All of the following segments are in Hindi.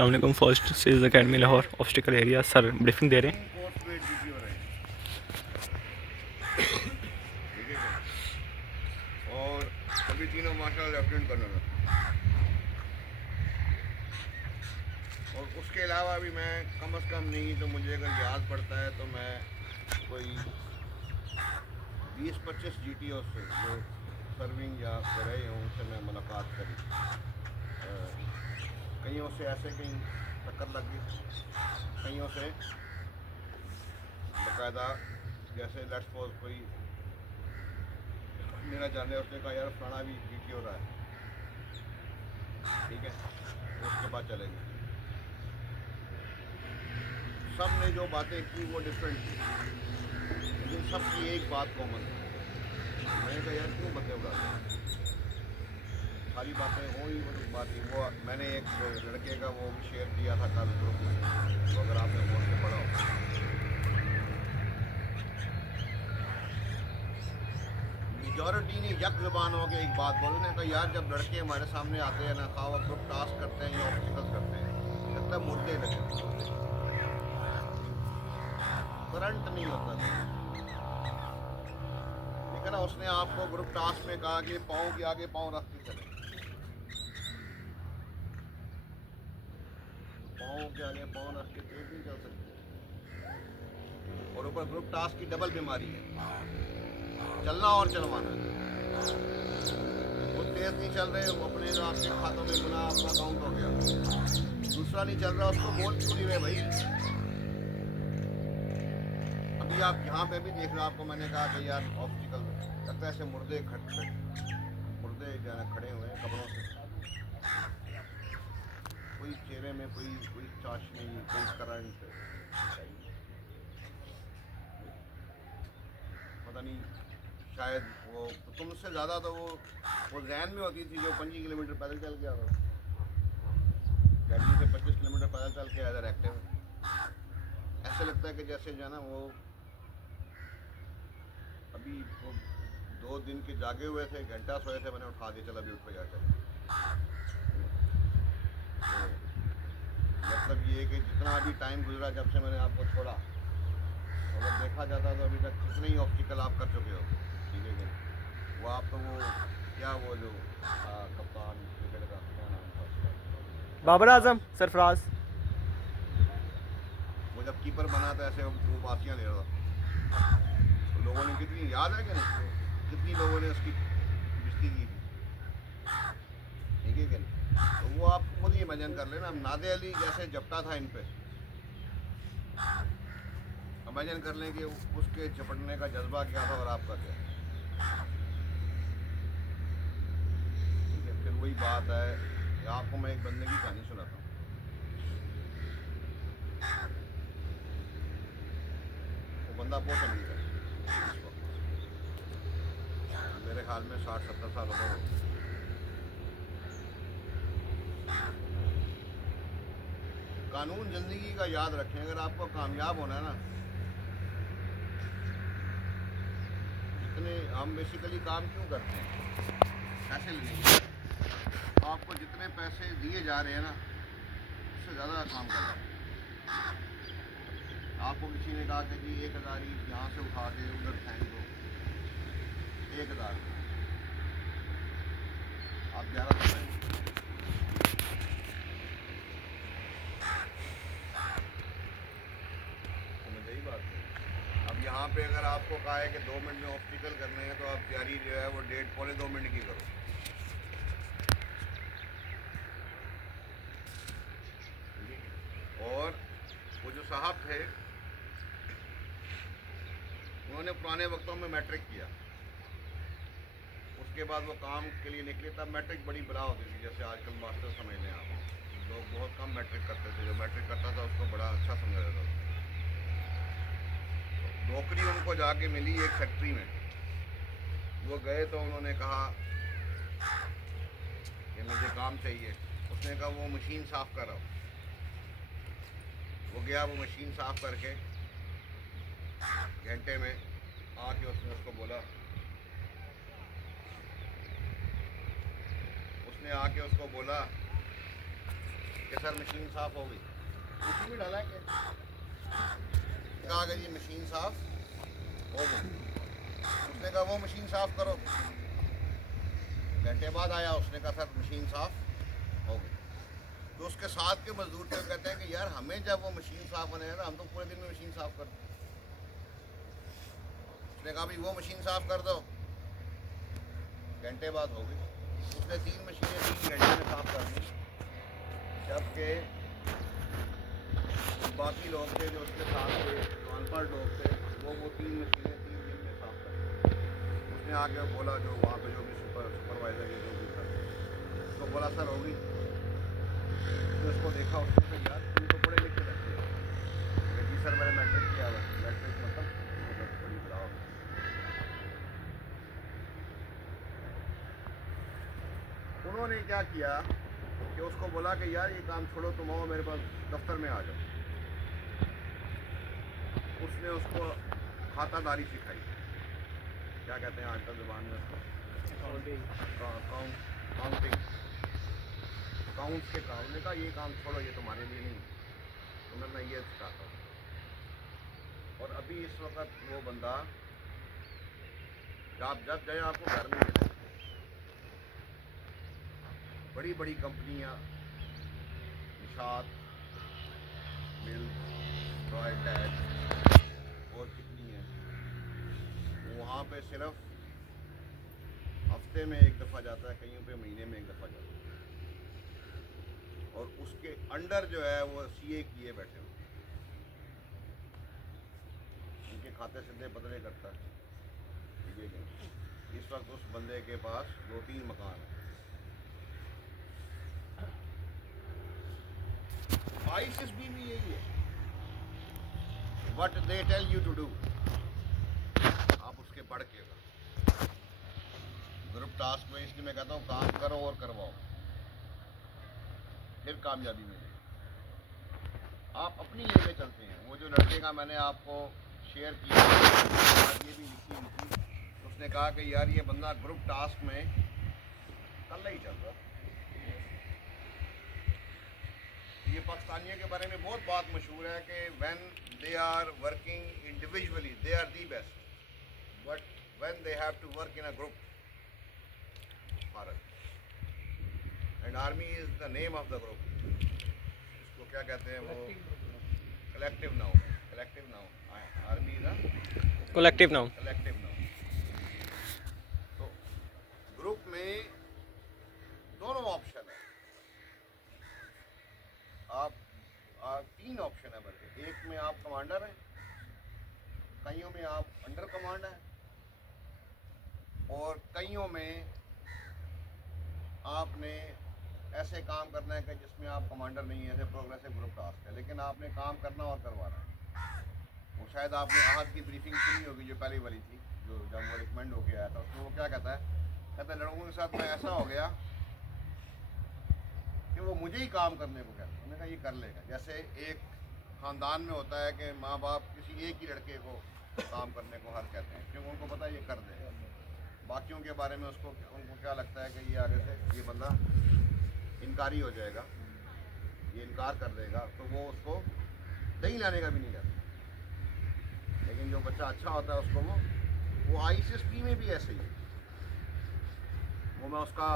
अस्सलाम वालेकुम। First Cs academy Lahore obstacle area sir briefing दे रहे हैं। कोर्स वेट GTO रहे, ठीक है। और सभी तीनों माशाल्लाह लेफ्टिनेंट कर्नल हैं। और उसके अलावा भी मैं कम से कम नहीं तो मुझे अगर याद पड़ता है तो मैं कोई 20-25 GTO से जो सर्विंग या रहे हों उनसे मैं मुलाकात करी। कईयों से ऐसे कहीं टक्कर लग गई, कईयों से बाकायदा जैसे लेट्स सपोज कोई मेरा जाने उसने कहा यार फलाना भी GTO रहा है, ठीक है, उसके बाद चले गए। सब ने जो बातें की वो डिफरेंट थी, लेकिन सबकी एक बात कॉमन थी। मैंने कहा यार क्यों बदले उड़ाते हैं, सारी बातें हो ही वो बात ही। वो मैंने एक लड़के का वो भी शेयर किया था कल ग्रुप में, तो अगर आपने बोल के पढ़ा हो, मेजॉरिटी ने यक ज़बान हो के एक बात बोलने का, यार जब लड़के हमारे सामने आते हैं ना, खा वो ग्रुप टास्क करते हैं या ऑब्स्टिकल्स करते हैं, लगता है मुर्दे लगे हुए, मुर्दे, करंट नहीं होता कोई। लेकिन उसने आपको ग्रुप टास्क में कहा कि पाँव के आगे पाँव रख के चले, पाँव के आगे पाँव रख के तेज नहीं चल सकते। और ऊपर ग्रुप टास्क की डबल बीमारी है, चलना और चलवाना। वो तेज नहीं चल रहे, वो अपने जो आपके खातों में गुना आपका काउंट हो गया, दूसरा नहीं चल रहा, उसको बोल क्यों नहीं रहे भाई। अभी आप यहाँ पे भी देख रहे हो, आपको मैंने कहा कि यार ऑब्स्टिकल लगता है ऐसे मुर्दे मुर्दे जाने खड़े हुए हैं कब्रों से, कोई चेहरे में कोई चाशनी, कोई करंट, पता नहीं, शायद वो तुमसे ज़्यादा तो वो जहन में होती थी जो 25 किलोमीटर पैदल चल के आता था, से 25 किलोमीटर पैदल चल के इधर एक्टिव है। ऐसे लगता है कि जैसे जो है ना वो अभी वो 2 दिन के जागे हुए थे, घंटा सोए थे, मैंने उठा दिया, चल अभी उठो यार चले। मतलब ये है कि जितना अभी टाइम गुजरा जब से मैंने आपको छोड़ा, अगर देखा जाता तो अभी तक कितने ही ऑब्स्टिकल आप कर चुके हो, ठीक है कि वो आप तो वो क्या वो जो कप्तान क्रिकेट का क्या नाम था उसका, बाबर आजम सरफराज। वो जब कीपर बना था ऐसे वो बासियाँ ले रहा था, तो लोगों ने कितनी, याद है कि नहीं, कितनी लोगों ने उसकी बेइज्जती की थी, ठीक है कि नहीं। तो वो आप खुद ही इमेजिन कर लेना, नादे अली जैसे जपटा था इन पे, इमेजिन कर लें कि उसके झपटने का जज्बा क्या था और आपका क्या। ठीक है, फिर वही बात है, आपको मैं एक बंदे की कहानी सुनाता हूँ। वो बंदा बहुत अमीर है इस वक्त, मेरे ख्याल में 60-70 साल उम्र होगी। कानून ज़िंदगी का याद रखें, अगर आपको कामयाब होना है ना, जितने हम बेसिकली काम क्यों करते हैं, पैसे लेने के लिए। आपको जितने पैसे दिए जा रहे हैं ना, उससे ज़्यादा काम कर रहे हैं। आपको किसी ने कहा कि जी 1000 ही यहाँ से उठा के उधर फेंक दो, 1000 आप 1100 फेंक दो, समझ यही बात है। अब यहाँ पे अगर आपको कहा है कि 2 मिनट में ऑब्स्टिकल करने हैं, तो आप तैयारी जो है वो 1.5-पौने 2 मिनट की करो, और वो जो साहब थे उन्होंने पुराने वक्तों में मैट्रिक किया, उसके बाद वो काम के लिए निकले, तब मैट्रिक बड़ी बला होती थी, जैसे आजकल मास्टर समझ लें आप, लोग बहुत कम मैट्रिक करते थे, जो मैट्रिक करता था उसको बड़ा अच्छा समझा जाता था। नौकरी उनको जाके मिली एक फैक्ट्री में, वो गए तो उन्होंने कहा कि मुझे काम चाहिए, उसने कहा वो मशीन साफ़ कर आओ, वो गया, वो मशीन साफ़ करके घंटे में आके उसने उसको बोला, उसने आके उसको बोला कि सर मशीन साफ़ हो गई, उसी में डाला कि कहा कि ये मशीन साफ़ हो गई। उसने कहा वो मशीन साफ़ करो। घंटे बाद आया, उसने कहा सर मशीन साफ़ हो गई। तो उसके साथ के मजदूर थे, कहते हैं कि यार हमें जब वो मशीन साफ़ बने ना, हम तो पूरे दिन में मशीन साफ़ कर दो। उसने कहा भाई वो मशीन साफ़ कर दो। घंटे बाद हो गई। उसने 3 मशीनें 3 घंटे में साफ़ कर दी, जबकि बाकी लोग थे जो उसके साथ थे, जो अनपढ़ लोग थे, वो 3 मशीनें 3 दिन में साफ़ कर दी। उसने आके बोला जो वहाँ पे जो भी सुपरवाइज़र या जो भी था, उसको बोला सर होगी। उसने उसको देखा, उसने कहा यार तुम तो पढ़े लिखे लगते हो। जी सर मैंने मैट्रिक किया हुआ। मैट्रिक मतलब बड़ी बताओ। उन्होंने क्या किया कि उसको बोला कि यार ये काम छोड़ो, तुम आओ मेरे पास दफ्तर में आ जाओ। उसने उसको खातादारी सिखाई, क्या कहते हैं आजकल ज़बान में उसको, काउंटिंग। अकाउंट्स के काम। ने कहा ये काम छोड़ो, ये तुम्हारे लिए नहीं, तुम्हें मैं ये सिखाता हूँ। और अभी इस वक्त वो बंदा जब जाए आपको घर में मिले, बड़ी बड़ी कंपनियाँ, निशात, मिल, रॉयल टैग और कितनी है, वहाँ पे सिर्फ हफ्ते में एक दफ़ा जाता है, कहीं पे महीने में एक दफ़ा जाता है। और उसके अंडर जो है वो सीए किए बैठे हुए, उनके खाते सीधे बदले करता है। ठीक है, इस वक्त उस बंदे के पास 2-3 मकान है। ISSB भी यही है, what they tell you to do, आप उसके बढ़ के ग्रुप टास्क में, इसलिए मैं कहता हूँ काम करो और करवाओ, फिर कामयाबी मिलेगी। आप अपनी लेके चलते हैं। वो जो लड़के का मैंने आपको शेयर किया, ये भी लिखी उनकी, उसने कहा कि यार ये बंदा ग्रुप टास्क में कल ही चल रहा। ये पाकिस्तानियों के बारे में बहुत बात मशहूर है कि when they are working individually they are the best, but when they have to work in a group, Bharat and army is the name of the group. उसको क्या कहते हैं वो, collective noun. Army is a collective noun. तो ग्रुप में दोनों ऑप्शन है। आप 3 ऑप्शन है, बल्कि एक में आप कमांडर हैं, कईयों में आप अंडर कमांड हैं, और कईयों में आपने ऐसे काम करना है कि जिसमें आप कमांडर नहीं है, ऐसे प्रोग्रेसिव ग्रुप टास्क है, लेकिन आपने काम करना और करवाना है। वो शायद आपने आहत की ब्रीफिंग सुनी होगी, जो पहली वाली थी, जो जब वो रिकमेंड होके आया था, उसमें वो क्या कहता है लड़कों के साथ में ऐसा हो गया कि वो मुझे ही काम करने को कहता है। उन्होंने कहा ये कर लेगा। जैसे एक ख़ानदान में होता है कि माँ बाप किसी एक ही लड़के को काम करने को हर कहते हैं, क्योंकि उनको पता है ये कर देगा। बाकियों के बारे में उनको क्या लगता है कि ये आगे से ये बंदा इनकारी हो जाएगा, ये इनकार कर देगा, तो वो उसको दही लाने का भी नहीं करता। लेकिन जो बच्चा अच्छा होता है उसको वो ISSB में भी ऐसे ही है। वो मैं उसका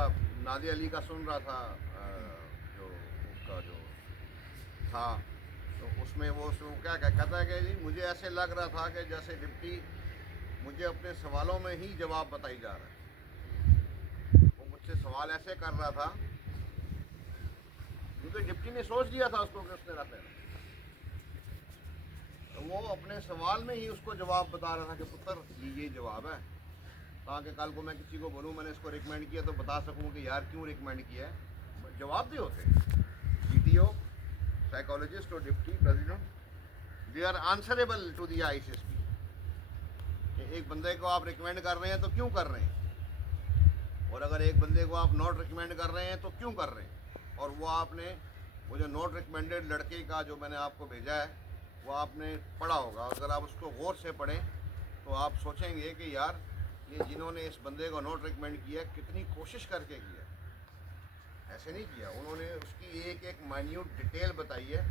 नादिर अली का सुन रहा था, जो उसका जो था, तो उसमें वो क्या कहता है कि जी मुझे ऐसे लग रहा था कि जैसे डिप्टी मुझे अपने सवालों में ही जवाब बताई जा रहा है। वो मुझसे सवाल ऐसे कर रहा था क्योंकि डिप्टी ने सोच दिया था उसको कि उसने रख लेना, तो वो अपने सवाल में ही उसको जवाब बता रहा था कि पुत्र ये जवाब है, ताकि कल को मैं किसी को बोलूँ मैंने इसको रिकमेंड किया तो बता सकूँ कि यार क्यों रिकमेंड किया है। जवाब भी होते हैं। GTO, साइकोलॉजिस्ट और deputy president, they are answerable to the ISSB। एक बंदे को आप रिकमेंड कर रहे हैं तो क्यों कर रहे हैं, और अगर एक बंदे को आप नॉट रिकमेंड कर रहे हैं तो क्यों कर रहे हैं। और वो आपने वो जो नॉट रिकमेंडेड लड़के का जो मैंने आपको भेजा है वो आपने पढ़ा होगा। अगर आप उसको गौर से पढ़ें तो आप सोचेंगे कि यार ये जिन्होंने इस बंदे को नॉट रिकमेंड किया कितनी कोशिश करके किया। ऐसे नहीं किया उन्होंने, उसकी एक एक माइन्यूट डिटेल बताई है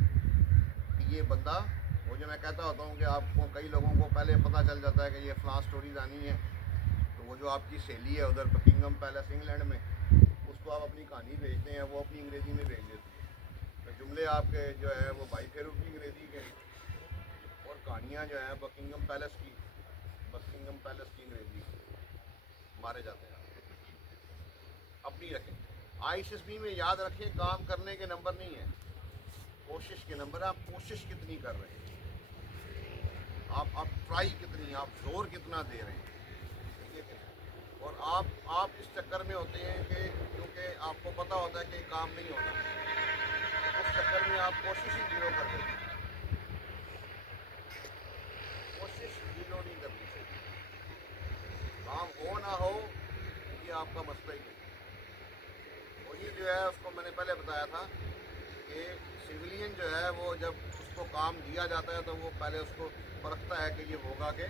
कि ये बंदा, वो जो मैं कहता होता हूँ कि आपको कई लोगों को पहले पता चल जाता है कि ये फ़लाँ स्टोरीज आनी है, तो वो जो आपकी सहेली है उधर बकिंगम पैलेस इंग्लैंड में, उसको आप अपनी कहानी भेजते हैं, वो अपनी अंग्रेज़ी में भेज देती है, तो जुमले आपके जो है वो भाई फेरू की अंग्रेज़ी के, और कहानियाँ जो हैं बकिंगम पैलेस की अंग्रेज़ी मारे जाते हैं। अपनी रखें, ISSB में याद रखें, काम करने के नंबर नहीं है, कोशिश के नंबर। आप कोशिश कितनी कर रहे हैं, आप ट्राई कितनी, आप जोर कितना दे रहे हैं, ठीक है। और आप इस चक्कर में होते हैं कि क्योंकि आपको पता होता है कि काम नहीं होना, उस चक्कर में आप कोशिश ही जीरो कर देते हैं। कोशिश जीरो नहीं करनी चाहिए, काम हो ना हो ये आपका मसला ही नहीं। वही जो है उसको मैंने पहले बताया था कि सिविलियन जो है वो जब उसको काम दिया जाता है तो वो पहले उसको परखता है कि ये होगा कि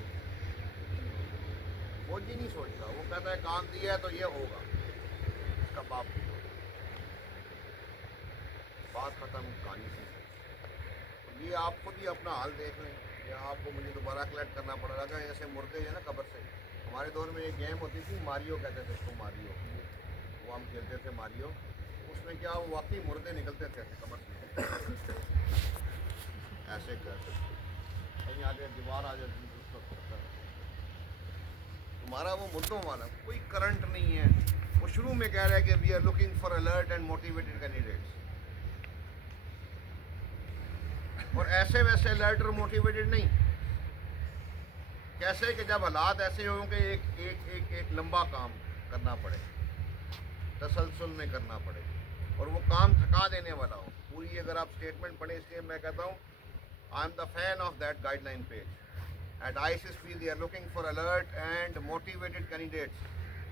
वो जी नहीं सोचता, वो कहता है काम दिया है तो ये होगा, इसका बाप भी होगा, बात खत्म, कहानी से। तो ये आप खुद ही अपना हाल देख लें, या आपको मुझे दोबारा कलेक्ट करना पड़ेगा। जैसे मुर्दे हैं ना कब्र से, हमारे दौर में एक गेम होती थी मारियो, कहते थे उसको मारियो, वो हम खेलते थे मारियो, उसमें क्या वो वाकई मुर्दे निकलते थे कब्र से, ऐसे करते कहीं आगे दीवार आ जाती थी उसको करता है। तुम्हारा वो मुद्दों वाला कोई करंट नहीं है। वो शुरू में कह रहा है कि we are looking for alert and motivated candidates, और ऐसे वैसे अलर्ट और मोटिवेटेड नहीं। कैसे कि जब हालात ऐसे हों कि एक लंबा काम करना पड़े, तसलसल में करना पड़े, और वो काम थका देने वाला हो पूरी। अगर आप स्टेटमेंट पढ़ें, इसलिए मैं कहता हूँ I am the fan of that guideline page. At ISSB, they are looking for alert and motivated candidates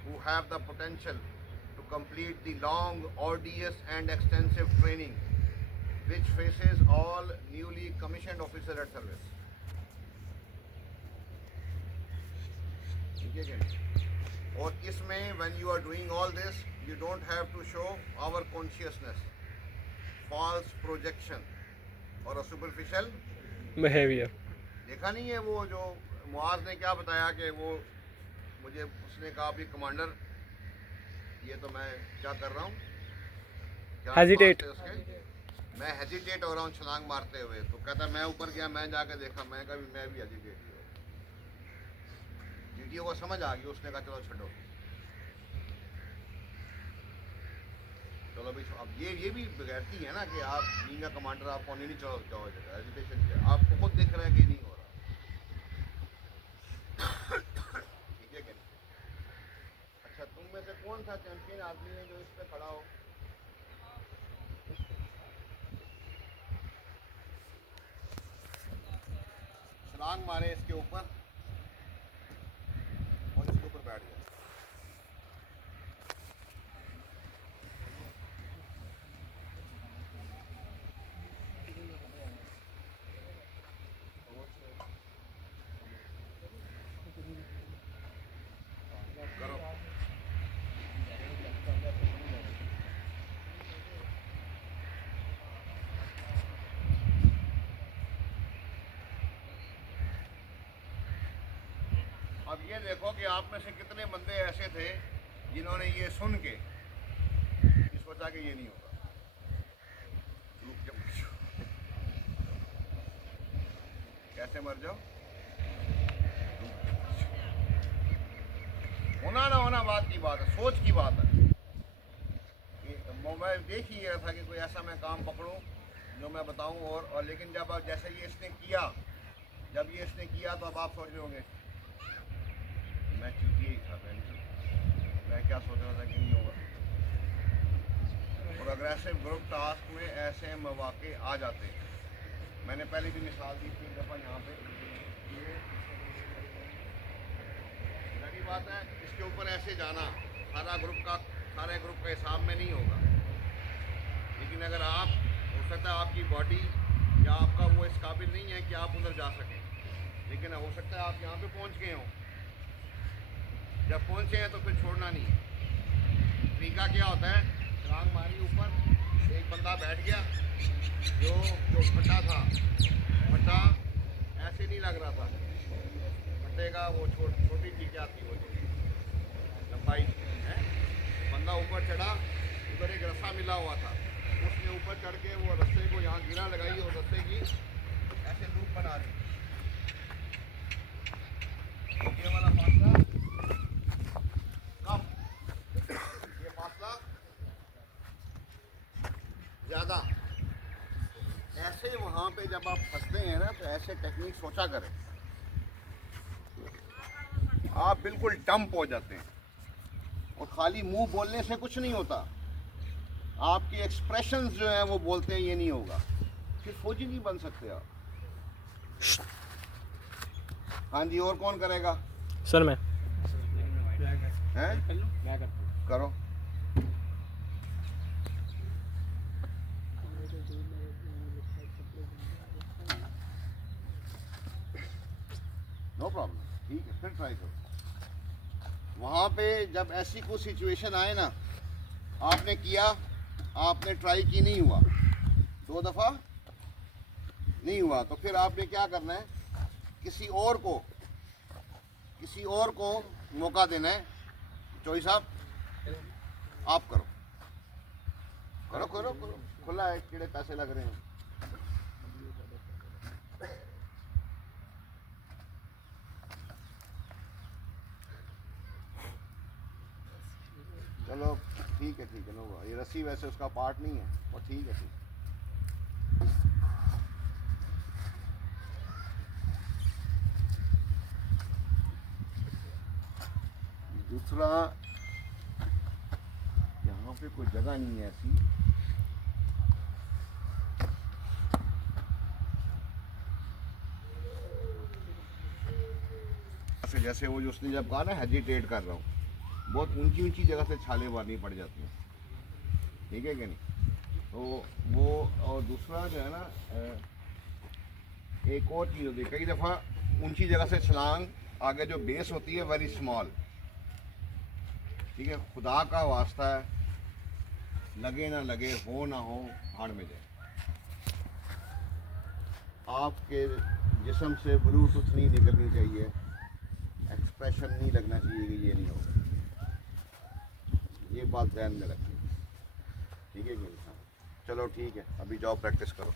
who have the potential to complete the long, arduous and extensive training which faces all newly commissioned officers at service. ठीक है क्या? और इसमें when you are doing all this, you don't have to show our consciousness, false projection और a superficial बिहेवियर। देखा नहीं है वो जो मुआज ने क्या बताया कि वो मुझे उसने कहा भी कमांडर ये तो मैं क्या कर रहा हूँ, क्या हेजिटेट। उसके, मैं हेजिटेट हो रहा हूँ छलांग मारते हुए। तो कहता मैं ऊपर गया, मैं जाकर देखा, मैं कहा मैं भी हेजिटेट ही हूँ। GTO को समझ आ गई, उसने कहा चलो छोड़ो, चलो भाई। अब ये भी बगैरती है ना कि आप बीइंग का कमांडर आपको नहीं चलो जाओ जगह हेजिटेशन क्या, आपको खुद दिख रहा है कि नहीं हो रहा, ठीक है क्या? अच्छा, तुम में से कौन सा चैंपियन आदमी है जो इस पे खड़ा हो? छलांग मारे इसके ऊपर और इसके ऊपर बैठ जाए। करो। अब ये देखो कि आप में से कितने बंदे ऐसे थे जिन्होंने ये सुन के सोचा कि ये नहीं होगा, रुक के मर जाओ। कैसे मर जाओ? होना ना होना बात की बात है, सोच की बात है। मैं देख ही रहा था कि कोई ऐसा मैं काम पकड़ूं जो मैं बताऊं, और लेकिन जब जैसे ये इसने किया, तो अब आप सोच रहे होंगे मैं चूतिया ही था, मैं क्या सोच रहा था कि नहीं होगा। और अग्रेसिव ग्रुप टास्क में ऐसे मौके आ जाते हैं। मैंने पहले भी मिसाल दी थी एक दफ़ा यहाँ पे, ये बड़ी बात है, इसके ऊपर ऐसे जाना सारे ग्रुप का हिसाब में नहीं होगा। लेकिन अगर आप, हो सकता है आपकी बॉडी या आपका वो इस काबिल नहीं है कि आप उधर जा सकें, लेकिन हो सकता है आप यहाँ पे पहुँच गए हों। जब पहुँचे हैं तो फिर छोड़ना नहीं है। तरीका क्या होता है, छलांग मारी ऊपर, एक बंदा बैठ गया, जो फटा था, फटा ऐसे नहीं लग रहा था, फटे का वो छोटी चीज़ें आती वो जो लंबाई है। बंदा ऊपर चढ़ा, उधर एक रस्सा मिला हुआ था, उसने ऊपर चढ़ के वो रस्से को यहाँ गिरा लगाई और रस्से की ऐसे लूप बना दी। ये वाला फासला कम, ये फासला ज़्यादा। ऐसे वहाँ पे जब आप फंसते हैं ना, तो ऐसे टेक्निक सोचा करें, आप बिल्कुल डंप हो जाते हैं। और खाली मुंह बोलने से कुछ नहीं होता, आपके एक्सप्रेशंस जो हैं वो बोलते हैं ये नहीं होगा, फिर फौजी नहीं बन सकते आप। हाँ जी, और कौन करेगा? सर मैं हैं? करो। नो प्रॉब्लम, ठीक है, फिर ट्राई करो। वहाँ पे जब ऐसी कोई सिचुएशन आए ना, आपने किया, आपने ट्राई की, नहीं हुआ, 2 दफ़ा नहीं हुआ, तो फिर आपने क्या करना है, किसी और को मौका देना है। चौधरी साहब आप करो करो करो करो, खुला है, कीड़े पैसे लग रहे हैं। चलो ठीक है, नो, ये रस्सी वैसे उसका पार्ट नहीं है, और ठीक है, दूसरा, यहाँ पे कोई जगह नहीं है ऐसी, जैसे वो जो उसने जब कहा ना हेजिटेट कर रहा हूँ, बहुत ऊंची ऊंची जगह से छाले मारनी पड़ जाती हैं, ठीक है कि नहीं? तो वो, और दूसरा जो है ना, एक और चीज़ होती है, कई दफ़ा ऊंची जगह से छलांग, आगे जो बेस होती है वेरी स्मॉल, ठीक है, खुदा का वास्ता है, लगे ना लगे, हो ना हो, भाड़ में जाए। आपके जिस्म से ब्लूटूथ नहीं निकलनी चाहिए, एक्सप्रेशन नहीं लगना चाहिए कि ये नहीं होगा, ये बात ध्यान में रखिए, ठीक है कि नहीं? चलो ठीक है, अभी जाओ प्रैक्टिस करो।